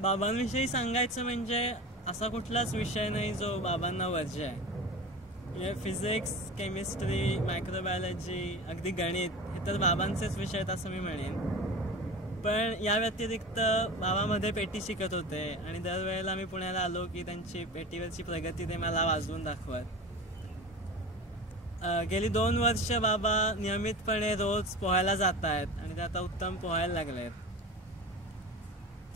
बाबांविषयी सांगायचं म्हणजे असा कुठलाच विषय नाही जो बाबांना वर्ज्य आहे. म्हणजे फिजिक्स, केमिस्ट्री, मायक्रोबायोलॉजी, अगदी गणित हे तर बाबांचेच विषय आहेत असं मी म्हणेन. पण या व्यतिरिक्त बाबामध्ये पेटी शिकत होते आणि दरवेळेला मी पुण्याला आलो की त्यांची पेटीवरची प्रगती ते मला वाजवून दाखवत. गेली 2 वर्ष बाबा नियमितपणे रोज पोहायला जात आहेत आणि ते आता उत्तम पोहायला लागले आहेत.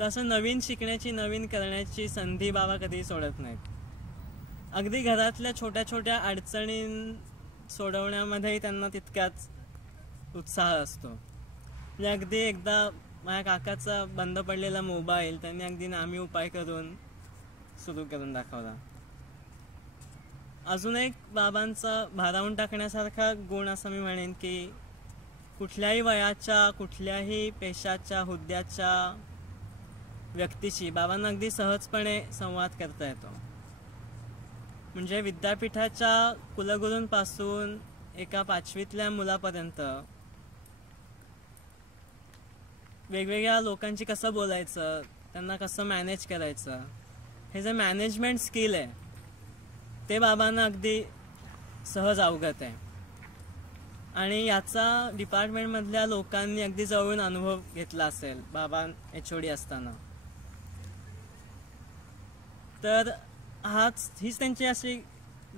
तसं नवीन शिकण्याची, नवीन करण्याची संधी बाबा कधीही सोडत नाहीत. अगदी घरातल्या छोट्या छोट्या अडचणी सोडवण्यामध्येही त्यांना तितकाच उत्साह असतो. म्हणजे अगदी एकदा माझ्या काकाचा बंद पडलेला मोबाईल त्यांनी अगदी नामी उपाय करून सुरू करून दाखवला. अजून एक बाबांचा भारावून टाकण्यासारखा गुण असं मी म्हणेन की कुठल्याही वयाच्या, कुठल्याही पेशाच्या, हुद्द्याच्या व्यक्तीशी बाबांना अगदी सहजपणे संवाद करता येतो. म्हणजे विद्यापीठाच्या कुलगुरूंपासून एका 5वीतल्या मुलापर्यंत वेगवेगळ्या लोकांची कसं बोलायचं, त्यांना कसं मॅनेज करायचं, हे जे मॅनेजमेंट स्किल आहे ते बाबांना अगदी सहज अवगत आहे. आणि याचा डिपार्टमेंटमधल्या लोकांनी अगदी जवळून अनुभव घेतला असेल बाबा HOD असताना. तर हीच त्यांची अशी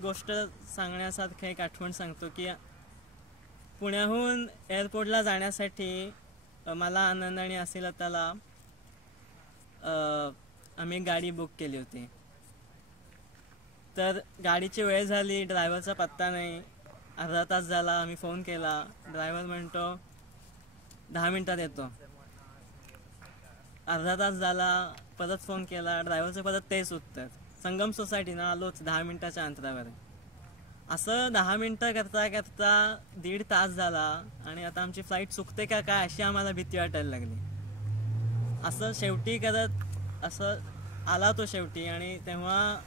गोष्ट सांगण्यासारखं एक आठवण सांगतो की पुण्याहून एअरपोर्टला जाण्यासाठी मला, आनंद आणि असिलताला आम्ही गाडी बुक केली होती. तर गाडीची वेळ झाली, ड्रायव्हरचा पत्ता नाही. अर्धा तास झाला, आम्ही फोन केला, ड्रायव्हर म्हणतो 10 मिनिटात येतो. अर्धा तास झाला, परत फोन केला, ड्रायव्हरचं परत तेच उत्तर, संगम सोसायटी ना आलोच, 10 मिनिटाच्या अंतरावर. असं 10 मिनिटं करता करता 1.5 तास झाला आणि आता आमची फ्लाईट चुकते का काय अशी आम्हाला भीती वाटायला लागली. असं शेवटी करत असं आला तो शेवटी आणि तेव्हा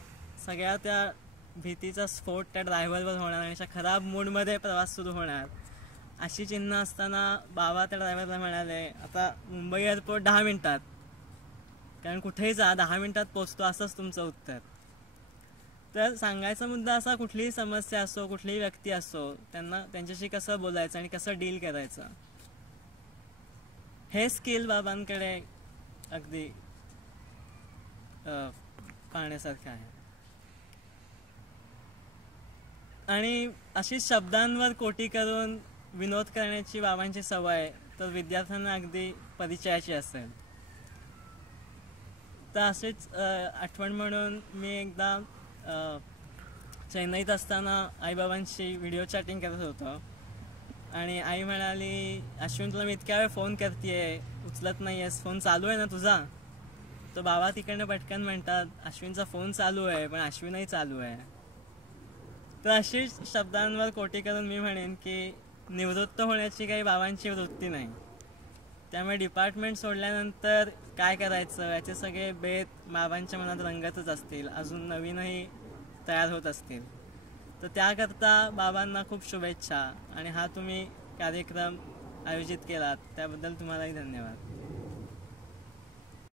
सगळ्या त्या भीतीचा स्फोट त्या ड्रायव्हरवर होणार आणि अशा खराब मूडमध्ये प्रवास सुरू होणार अशी चिन्ह असताना बाबा त्या ड्रायव्हरला म्हणाले, आता मुंबई एअरपोर्ट 10 मिनिटात, कारण कुठेही जा 10 मिनिटात पोचतो असंच तुमचं उत्तर. तर सांगायचा मुद्दा असा, कुठलीही समस्या असो, कुठलीही व्यक्ती असो, त्यांच्याशी कसं बोलायचं आणि कसं डील करायचं हे स्किल बाबांकडे अगदी पाहण्यासारखं आहे. आणि अशी शब्दांवर कोटी करून विनोद करण्याची बाबांची सवय तर विद्यार्थ्यांना अगदी परिचयाची असेल. तर अशीच आठवण म्हणून मी एकदा चेन्नईत असताना आईबाबांशी व्हिडिओ चॅटिंग करत होतो आणि आई म्हणाली, अश्विन तुला मी इतक्या वेळ फोन करतेय, उचलत नाही आहेस, फोन चालू आहे ना तुझा? तो बाबा तिकडनं पटकन म्हणतात, अश्विनचा फोन चालू आहे पण अश्विनही चालू आहे. तर अशीच शब्दांवर कोटी करून मी म्हणेन की निवृत्त होण्याची काही बाबांची वृत्ती नाही. त्यामुळे डिपार्टमेंट सोडल्यानंतर काय करायचं याचे सगळे बेत बाबांच्या मनात रंगतच असतील, अजून नवीनही तयार होत असतील. तर त्याकरता बाबांना खूप शुभेच्छा आणि हा तुम्ही कार्यक्रम आयोजित केलात त्याबद्दल तुम्हालाही धन्यवाद.